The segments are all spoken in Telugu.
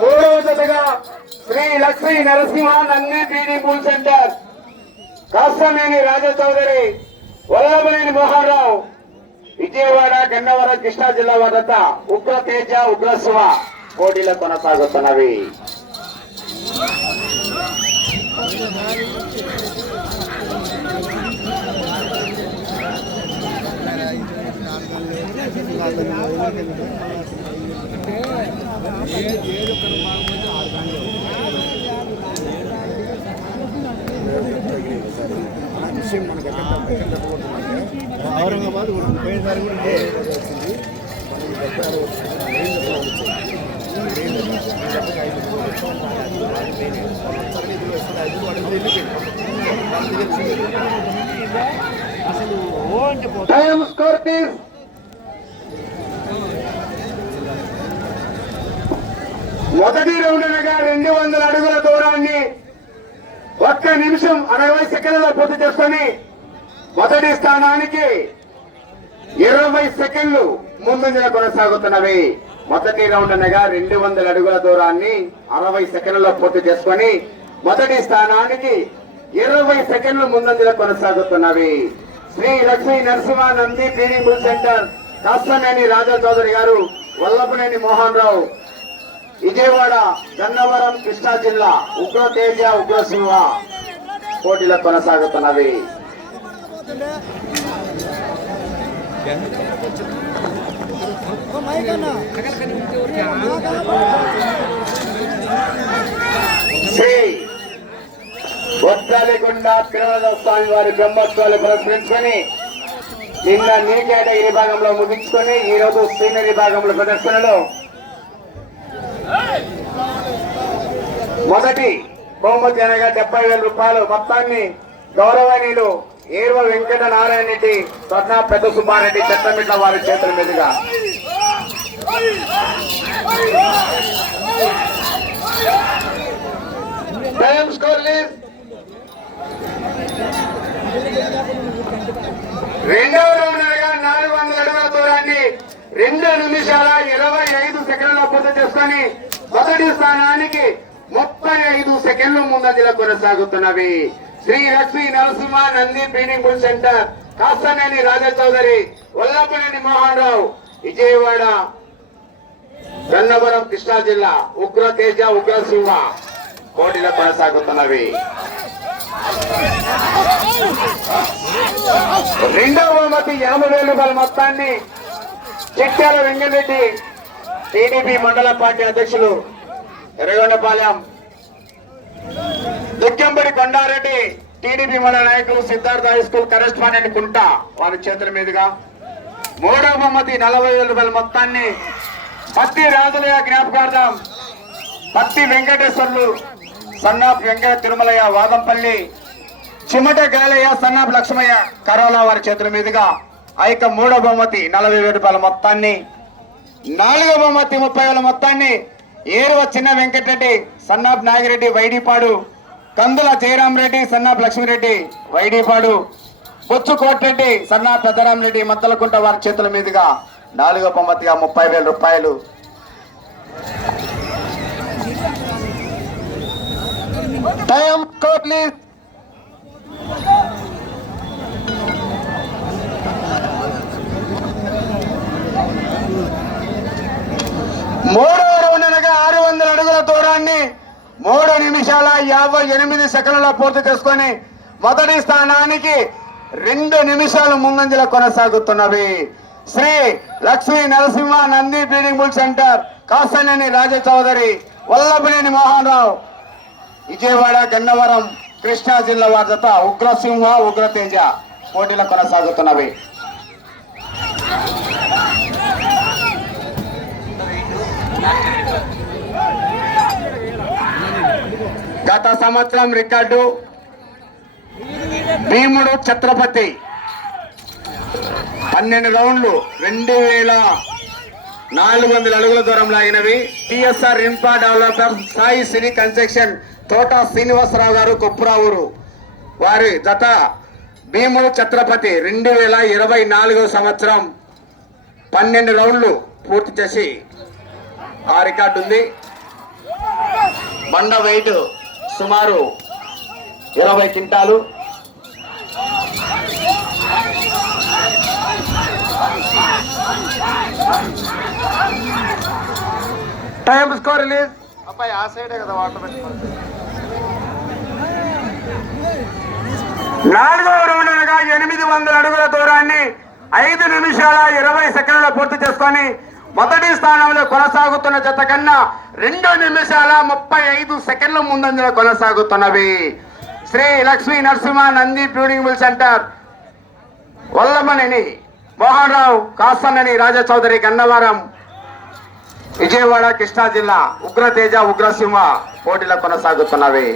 మూడవ జతగా శ్రీ లక్ష్మీ నరసింహ నంది పీడి పూల్ సెంటర్ కాస్తనేని రాజా చౌదరి వల్లభనేని మోహన్ రావు విజయవాడ గన్నవరం కృష్ణా జిల్లా వద్ద ఉగ్ర తేజ ఉగ్ర శివ పోటీలు కొనసాగుతున్నవి. ఔరంగాబాద్ పోయినసారి కూడా వచ్చింది. మొదటి రౌండ్ అనగా 200 అడుగుల దూరాన్ని 1 నిమిషం 60 సెకండ్లలో పూర్తి చేసుకొని మొదటి స్థానానికి 20 సెకండ్లు ముందంజల కొనసాగుతున్నవి. మొదటి రౌండ్ అనగా 200 అడుగుల దూరాన్ని 60 సెకండ్లలో పూర్తి చేసుకొని మొదటి స్థానానికి 20 సెకండ్లు ముందంజల కొనసాగుతున్నవి. Shri Lakshmi Narasimha Nandi training bull centre Kastaneni Raja Chowdary గారు వల్లభనేని మోహన్ రావు విజయవాడ గన్నవరం కృష్ణా జిల్లా ఉగ్ర తేజ ఉగ్ర సింహ పోటీలో కొనసాగుతున్నవి. శ్రీ వడ్రాలికొండ తిరుమల స్వామి వారి బ్రహ్మోత్సవాలు పురస్కరించుకొని నిన్న నీ కేటగిరీ భాగంలో ముగించుకొని ఈ రోజు సీనియర్ విభాగంలో ప్రదర్శనలో మొదటి బహుమతి అనగా 70,000 రూపాయలు మొత్తాన్ని గౌరవనీయులు ఏర్వ వెంకట నారాయణ రెడ్డి స్వర్ణ పెద్ద సుబ్బారెడ్డి చెత్తమిట్ల వారి చేతుల మీదుగా రెండవ రౌండ్ అనగా 400 అడుగుల దూరాన్ని 2 నిమిషాల 25 సెకండ్ల పూర్తి చేసుకొని మొదటి స్థానానికి 35 సెకండ్లు ముందంజలో కొనసాగుతున్నవి. Shri Lakshmi Narasimha Nandi training bull centre Kastaneni Raja Chowdary Vallabhaneni Mohan Rao Vijayawada Gannavaram Krishna జిల్లా ఉగ్ర తేజ ఉగ్ర సింహ పోటీలో కొనసాగుతున్నవి. రెండవ బహుమతి 50,000 రూపాయల మొత్తాన్ని చిట్యాల వెంకటరెడ్డి టీడీపీ మండల పార్టీ అధ్యక్షులు ఎర్రగొండపాలెం దుక్కంబడి కొండారెడ్డి టీడీపీ మండల నాయకులు సిద్ధార్థ హై స్కూల్ కరెస్పాండెంట్ కుంట వారి చేతుల మీదుగా మూడవ బహుమతి 40,000 రూపాయల మొత్తాన్ని పత్తి రాజులయ్య జ్ఞాపకార్థం పత్తి వెంకటేశ్వర్లు సన్నాఫ్ వెంకట తిరుమలయ్య వాదంపల్లి చిమట గాలయ్య సన్నాఫ్ లక్ష్మయ్య కరోలా వారి చేతుల మీదుగా ఆ యొక్క మూడవ బహుమతి 40,000 రూపాయల మొత్తాన్ని, నాలుగవ బహుమతి 30,000 మొత్తాన్ని ఏరువ చిన్న Venkatareddy son of Nagireddy Vaidipadu, Kandula Jayaramareddy son of Lakshmi Reddy వైడిపాడు, Bochu Kotireddy son of పెద్దరామరెడ్డి మద్దలకుంట వారి చేతుల మీదుగా నాలుగవ బహుమతిగా 30,000 రూపాయలు. Time please. మూడవ రౌండ్ అనగా 600 అడుగుల దూరాన్ని 3 నిమిషాల 58 సెకండ్లలో పూర్తి చేసుకొని మొదటి స్థానానికి 2 నిమిషాలు ముందంజలో కొనసాగుతున్నవి. Shri Lakshmi Narasimha Nandi breeding bull centre Kastaneni Raja Chowdary Vallabhaneni Mohan Rao Vijayawada Gannavaram Krishna జిల్లా వారి జత ఉగ్రసింహ ఉగ్రతేజ పోటీలో కొనసాగుతున్నవి. గత సంవత్సరం రికార్డు భీముడు ఛత్రపతి 12 రౌండ్లు 2,400 అడుగుల దూరంలో అయినవి. టిఎస్ఆర్ ఇన్ఫ్రా డెవలపర్ సాయి సిరి కన్స్ట్రక్షన్ తోట శ్రీనివాసరావు గారు కొప్పురావురు వారి జత భీముడు ఛత్రపతి 2024 సంవత్సరం 12 రౌండ్లు పూర్తి చేసి ఆ రికార్డు ఉంది. బండ వెయిట్ సుమారు 20 క్వింటాలు. Time score release. అబ్బాయి ఆ సైడే కదా వాటర్ పెట్టుకోండి. 4వ రౌండ్ అనగా 800 అడుగుల దూరాన్ని 5 నిమిషాల 20 సెకండ్లలో పూర్తి చేసుకొని మొదటి స్థానంలో కొనసాగుతున్న జత కన్నా 2 నిమిషాల 35 సెకండ్ల ముందంజలో కొనసాగుతున్నవి Shri Lakshmi Narasimha Nandi tuning mill centre, Vallamaneni Mohan Rao, Kasananni Raja Chowdary, Gannavaram, Vijayawada, Krishna జిల్లా ఉగ్రతేజ, ఉగ్రసింహ పోటీలో కొనసాగుతున్నవి.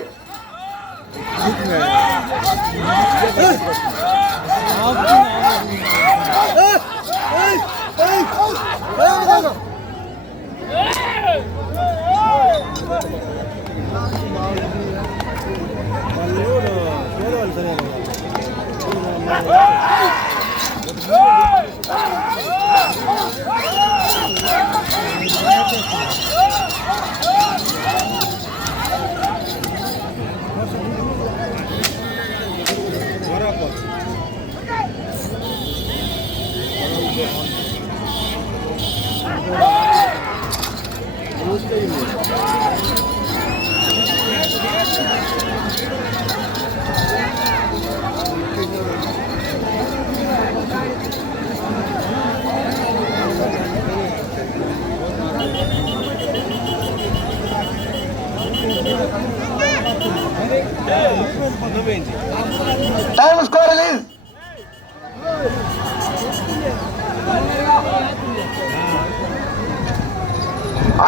Time score release.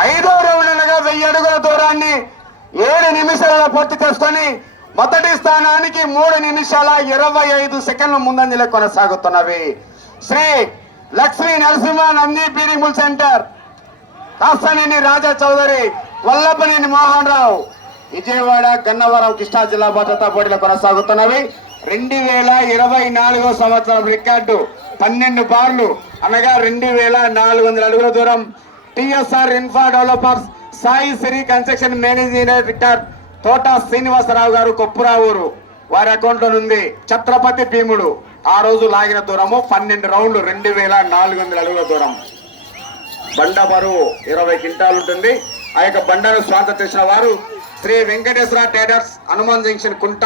ఐదో రౌండ్ అనగా 1000 అడుగుల దూరాన్ని 7 నిమిషాలలో పూర్తి చేసుకొని మొదటి స్థానానికి 3 నిమిషాల 25 సెకండ్ల ముందంజలో కొనసాగుతున్నవి Shri Lakshmi Narasimha Nandi tuning mill centre, Kasaneni Raja Chowdary, Vallabhaneni Mohan Rao, Vijayawada, Gannavaram, Krishna జిల్లా భద్రతా పోటీలో కొనసాగుతున్నవి. 2024 సంవత్సరం రికార్డు 12 బార్లు అనగా 2400 అడుగుల దూరం. TSR infra developers Sai Sri construction managing director Thota Srinivasarao గారు, కొప్పురావూరు, వారి అకౌంట్ లో ఉంది. ఛత్రపతి భీముడు ఆ రోజు లాగిన దూరము 12 రౌండ్లు 2400 అడుగుల దూరం. బండ బరువు 20 క్వింటాలు ఉంటుంది. ఆ యొక్క బండను స్వాగతం చేసిన వారు శ్రీ వెంకటేశ్వర ట్రేడర్స్, హనుమాన్ జంక్షన్, కుంట,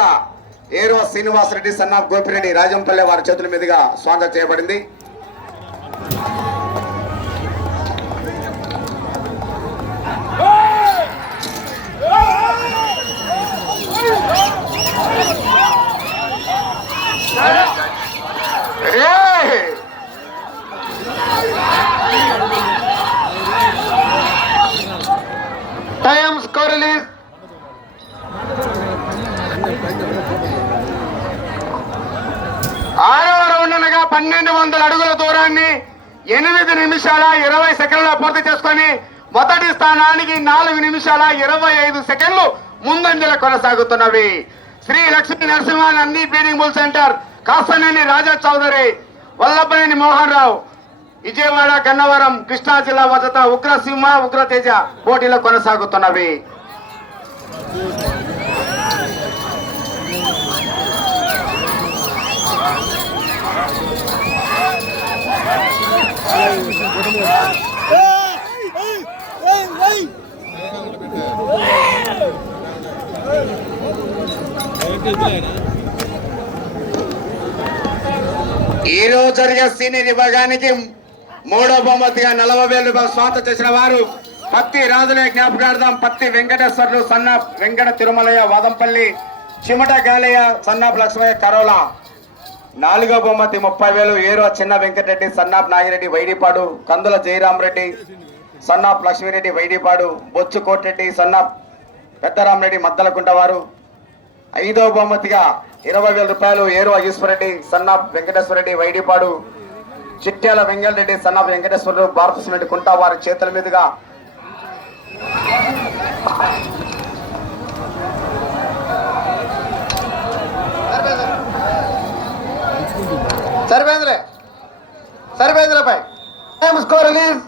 ఏరో శ్రీనివాసరెడ్డి, సన్నాఫ్ గోపిరెడ్డి, రాజంపల్లె వారి చేతుల మీదుగా స్వాగతం చేయబడింది. Time score release. ఆరవ రౌండ్ అనగా 1200 అడుగుల దూరాన్ని 8 నిమిషాల 20 సెకండ్ల పూర్తి చేసుకొని మొదటి స్థానానికి 4 నిమిషాల 25 సెకండ్లు ముందంజలో కొనసాగుతున్నవి Shri Lakshmi Narasimha Nandi tuning mill centre, Kasaneni Raja Chowdary, Vallabhaneni Mohan Rao, Vijayawada, Gannavaram, Krishna జిల్లా వద్ద ఉగ్రసింహ, ఉగ్రతేజ పోటీలో కొనసాగుతున్నవి. ఈ రోజు జరిగే సీనియర్ విభాగానికి 3వ బహుమతిగా 40,000 రూపాయలు స్వాగతం చేసిన వారు పత్తి రాజులే జ్ఞాపకార్థం పత్తి వెంకటేశ్వర్లు, సన్నాఫ్ వెంకట తిరుమలయ్య, వాదంపల్లి, చిమట గాలయ్య, సన్నాఫ్ లక్ష్మయ్య, కరోలా. 4వ బహుమతి 30,000 ఏరో చిన్న Venkatareddy, son of Nagireddy, Vaidipadu, Kandula Jayaramareddy, son of Lakshmireddy, Vaidipadu, Bochu Kotireddy, son of పెద్దరామరెడ్డి, మద్దలకుంట వారు. 5వ బహుమతిగా 20,000 రూపాయలు ఏరో ఈశ్వరెడ్డి, సన్నాఫ్ వెంకటేశ్వరరెడ్డి, వైడిపాడు, చిట్యాల వెంగళరెడ్డి, సన్నాఫ్ వెంకటేశ్వరరావు, భారతరెడ్డి, కుంట వారి చేతుల మీదుగా సరిపోయిందిలే టైం స్కోర్ రిలీజ్.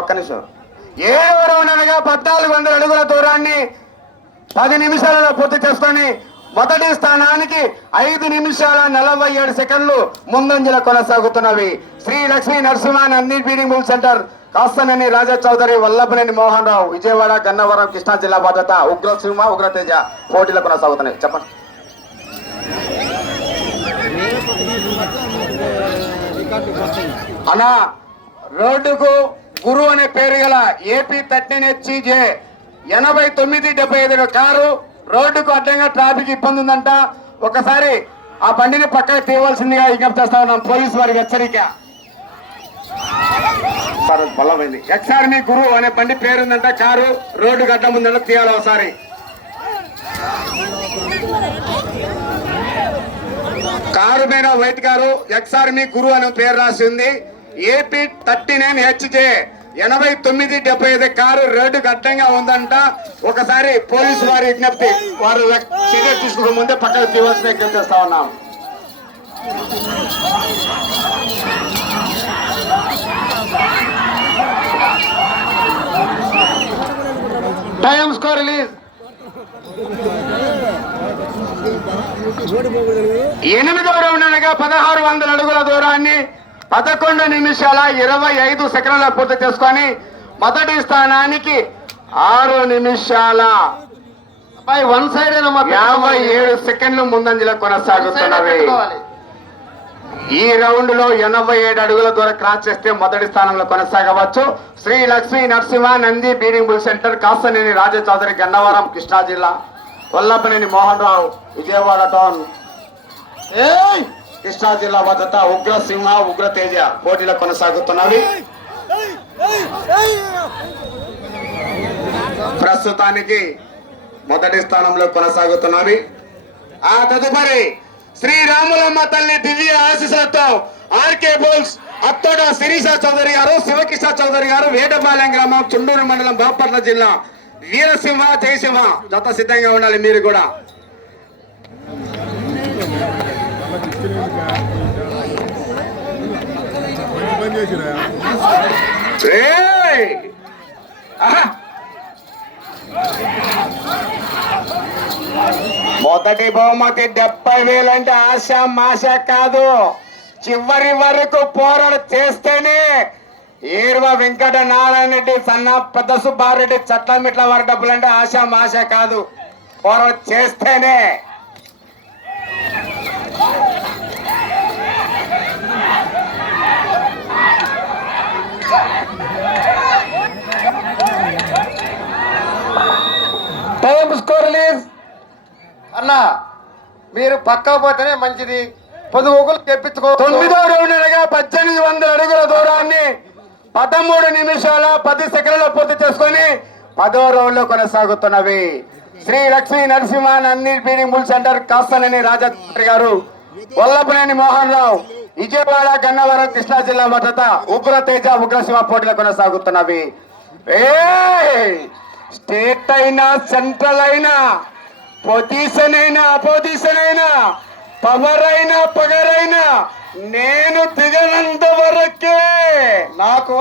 ఒక్క నిమిషం. 7వ రౌండ్ అనగా 1400 అడుగుల దూరాన్ని 10 నిమిషాలలో పూర్తి చేసుకొని మొదటి స్థానానికి 5 నిమిషాల 47 సెకండ్లు ముందంజల కొనసాగుతున్నవి. Shri Lakshmi Narasimha Nandi breeding bull centre, Kastaneni Raja Chowdary, Vallabhaneni Mohan Rao, Vijayawada, Gannavaram, Krishna జిల్లా భద్రత ఉగ్రసింహ, ఉగ్రతేజ పోటీలు కొనసాగుతున్నాయి. చెప్పండి. అన్నా, రోడ్డుకు గురు అనే పేరు గల ఏపీ 13HJ 8975 కారు రోడ్డుకు అడ్డంగా ట్రాఫిక్ ఇబ్బంది ఉందంట. ఒకసారి ఆ బండిని పక్కకు తీయవలసిందిగా విజ్ఞప్తి చేస్తా ఉన్నాం. పోలీసు వారికి హెచ్చరిక. బలమైంది. ఎక్స్ఆర్ మీ గురు అనే బండి పేరుందంట, కారు రోడ్డుకు అడ్డం ఉందంట, తీయాలి ఒకసారి. కారు మీద వైట్ కారు ఎక్స్ఆర్ మీ గురు అనే పేరు రాసి ఉంది. ఏపీ 39HJ 8975 కారు రోడ్డుకు అడ్డంగా ఉందంట. ఒకసారి పోలీసు వారి విజ్ఞప్తి, వారు చర్య తీసుకునే ముందే పక్కకు తీయవలసిన విజ్ఞప్తి చేస్తా ఉన్నాం. Time score release. 8వ రౌండ్ అనగా 1600 అడుగుల దూరాన్ని 11 నిమిషాల 25 సెకండ్ల పూర్తి చేసుకొని మొదటి స్థానానికి 6 నిమిషాల 57 సెకండ్లు ముందంజలో కొనసాగుతున్నవి. ఈ రౌండ్ లో 87 అడుగుల దూరం క్రాస్ చేస్తే మొదటి స్థానంలో కొనసాగవచ్చు. Shri Lakshmi Narasimha Nandi breeding bull centre, Kastaneni Raja Chowdary, Gannavaram, Krishna జిల్లా, వల్లభనేని మోహన్ రావు, విజయవాడ టౌన్, కృష్ణా జిల్లా భద్రత ఉగ్రసింహ, ఉగ్రతేజ పోటీలో కొనసాగుతున్నవి. ప్రస్తుతానికి మొదటి స్థానంలో కొనసాగుతున్నవి. ఆ తదుపరి శ్రీరాములమ్మ తల్లి దివ్య ఆశీస్సులతో ఆర్కే బోల్స్ అత్తోడ శిరీష చౌదరి గారు, శివకృష్ణ చౌదరి గారు, వేటపాలెం గ్రామం, చుండూరు మండలం, బాపట్ల జిల్లా, వీరసింహ, జయసింహ జత సిద్ధంగా ఉండాలి. మీరు కూడా మొదటి బహుమతి 70,000 అంటే ఆశ మాష కాదు. చివరి వరకు పోరాడు చేస్తేనే ఈర్వ వెంకట నారాయణ రెడ్డి, సన్న పెద్ద సుబ్బారెడ్డి, చట్లమిట్ల వారి డబ్బులు అంటే ఆశ మాష కాదు. పోరాడు చేస్తేనే. Time score release. అన్నా, మీరు పక్కా పోతేనే మంచిది. పొదుగులు తెప్పించుకో. 9వ రౌండ్ అనగా 1800 అడుగుల దూరాన్ని 13 నిమిషాల 10 సెకండ్లలో పూర్తి చేసుకొని 10వ రౌండ్ లో కొనసాగుతున్నవి. Shri Lakshmi Narasimha Nandi breeding bull centre, Kastaneni Raja గారు, వల్లభనేని మోహన్ రావు, విజయవాడ, గన్నవరం, కృష్ణా జిల్లా భద్రత ఉగ్రతేజ, ఉగ్రసింహ పోటీలు కొనసాగుతున్నవి. స్టేట్ అయినా, సెంట్రల్ అయినా, పొజిషన్ అయినా, అపోజిషన్ అయినా, పవర్ అయినా, పగరైనా నేను దిగనంత వరకే నాకు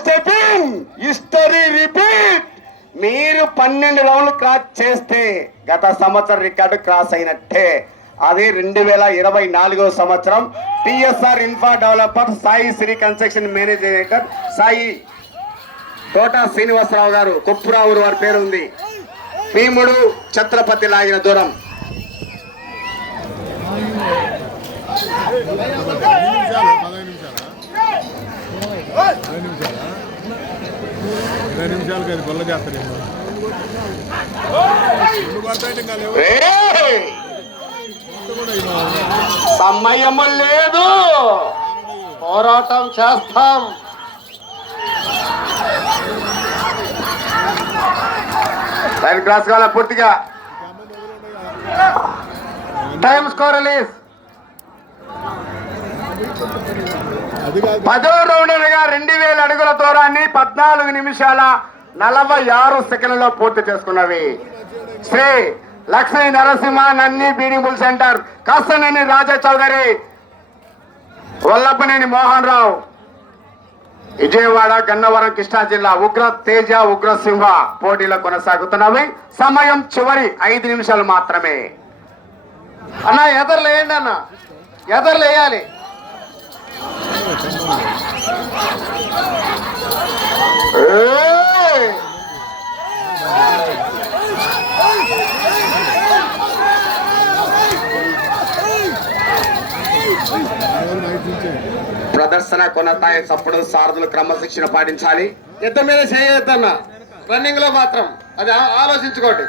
స్టెపింగ్ హిస్టరీ రిపీట్. మీరు 12 రౌండ్లు క్రాస్ చేస్తే గత సంవత్సరం రికార్డు క్రాస్ అయినట్టే. అది 2024వ సంవత్సరం. TSR infra developer Sai Sri construction manager Sai Kota Srinivasarao గారు, కొప్పురావు వారి పేరు ఉంది. భీముడు ఛత్రపతి లాగిన దూరం. సమయము లేదు, పోరాటం చేస్తాం. లైన్ క్రాస్ కావాలా పూర్తిగా. Time score release. 10వ రౌండ్ అనగా 2000 అడుగుల దూరాన్ని 14 నిమిషాల 46 సెకండ్లలో పూర్తి చేసుకున్నవి. Shri Lakshmi Narasimha Nandi breeding bull centre Kastaneni Raja Chowdary Vallabhaneni Mohan Rao Vijayawada Gannavaram Krishna జిల్లా ఉగ్ర తేజ ఉగ్ర సింహ పోటీలో కొనసాగుతున్నవి. సమయం చివరి 5 నిమిషాలు మాత్రమే. అన్న ఎదర్లు వేయండి అన్న, ఎదర్లు వేయాలి. ప్రదర్శన కొనసాగేటప్పుడు సారథులు క్రమశిక్షణ పాటించాలి. యుద్ధం మీద చేయొద్దన్న, రన్నింగ్ లో మాత్రం అది ఆలోచించుకోండి.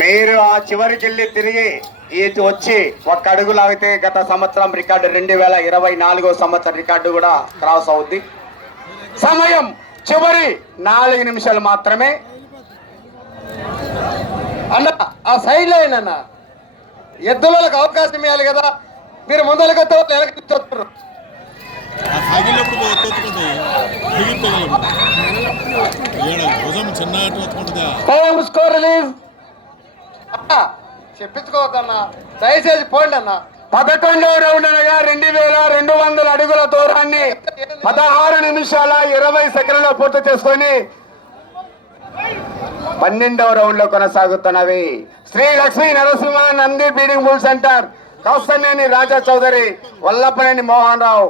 మీరు ఆ చివరికి వెళ్ళి తిరిగి వచ్చి ఒక్క అడుగు లాగితే గత సంవత్సరం రికార్డు 2024 సంవత్సరం రికార్డు కూడా క్రాస్ అవుద్ది. సమయం చివరి 4 నిమిషాలు మాత్రమే. అన్న ఆ సైడ్ లైన్ అన్న, ఎద్దులకు అవకాశం ఇవ్వాలి కదా. మీరు ముందరికి వస్తే వెనక్కి వస్తారు. స్కోర్ రిలీజ్ చెప్పించుకోవద్దన్న, దయచేసి పోండి అన్న. 11వ రౌండ్ అనగా 2200 అడుగుల దూరాన్ని 16 నిమిషాల 20 సెకండ్లో పూర్తి చేసుకొని 12వ రౌండ్ లో కొనసాగుతున్నవి. Shri Lakshmi Narasimha Nandi breeding bull centre Kaustaneni Raja Chowdary Vallabhaneni Mohan Rao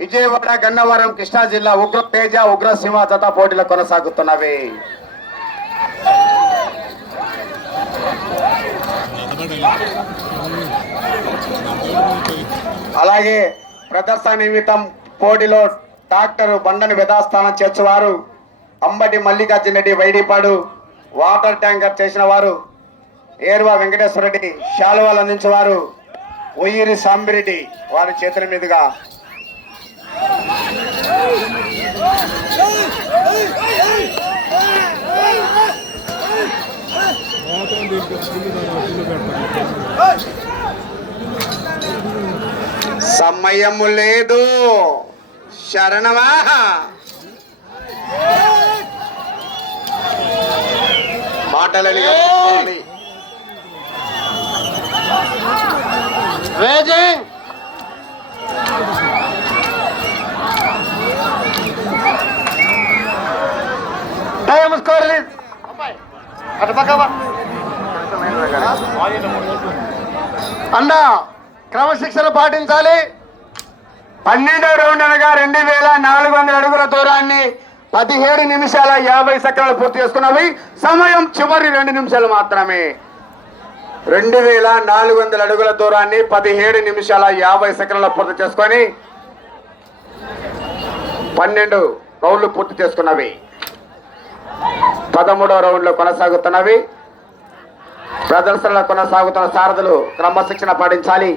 Vijayawada Gannavaram Krishna జిల్లా ఉగ్ర తేజ ఉగ్ర సింహ జత పోటీలో కొనసాగుతున్నవి. అలాగే ప్రదర్శన నిమిత్తం పోటీలో డాక్టర్ బండని విధాస్థానం చేర్చేవారు అంబటి మల్లికార్జున రెడ్డి వైడిపాడు, వాటర్ ట్యాంకర్ చేసిన వారు ఏర్వా వెంకటేశ్వర రెడ్డి, శాలువాలు అందించేవారు ఉయ్యూరి సాంబిరెడ్డి వారి చేతుల మీదుగా సమయము లేదు. శరణమా మాటలని రేజింగ్ టైం స్కోర్ రిలీజ్. అటు పక్కవా అన్న, క్రమశిక్షణ పాటించాలి. 12వ రౌండ్ అనగా 2400 అడుగుల దూరాన్ని 17 నిమిషాల 50 సెకండ్లు పూర్తి చేసుకున్నవి. సమయం చివరి 2 నిమిషాలు మాత్రమే. 2400 అడుగుల దూరాన్ని 17 నిమిషాల 50 సెకండ్ల పూర్తి చేసుకొని 12 రౌండ్లు పూర్తి చేసుకున్నవి. 13వ రౌండ్ లో కొనసాగుతున్నవి. ప్రదర్శనలో కొనసాగుతున్న సారథులు క్రమశిక్షణ పాటించాలి.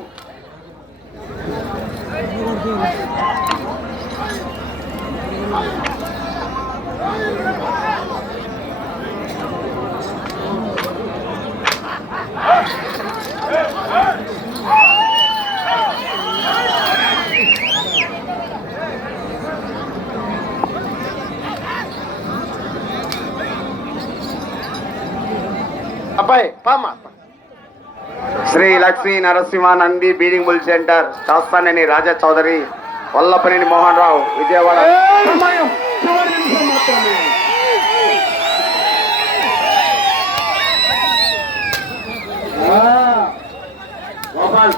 అబ్బాయి పామా. Shri Lakshmi Narasimha Nandi breeding bull centre Kastaneni Raja Chowdary Vallabhaneni Mohan Rao Vijayawada. సమయం చివరి నిమిషం మాత్రమే. గోపాల్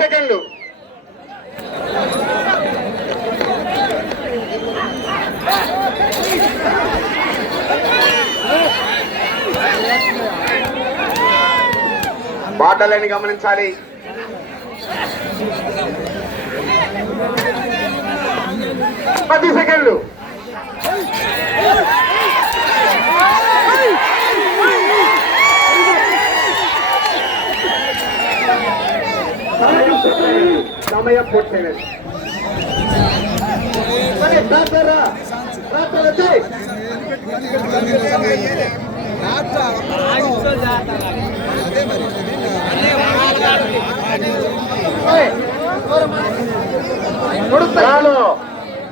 సెకండ్లు. బాటలని గమనించాలి. 10 సెకండ్లు. సమయం పూర్తయినది.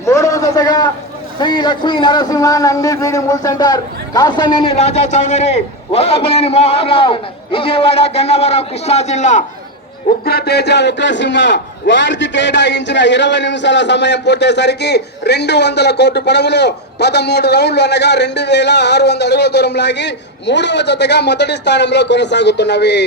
మూడవ దశగా శ్రీ లక్ష్మీ నరసింహ నంది బీడి మూల్ సెంటర్ కాసనేని రాజా చౌదరి వల్లభనేని మోహన్ రావు విజయవాడ గన్నవరం కృష్ణా జిల్లా ఉగ్రతేజ ఉగ్రసింహ వారికి కేటాయించిన 20 నిమిషాల సమయం పూర్తయ్యేసరికి 200 కోట్ల పడవలు 13 రౌండ్లు అనగా 2600 అడుగుల దూరం లాగి 3వ జతగా మొదటి స్థానంలో కొనసాగుతున్నవి.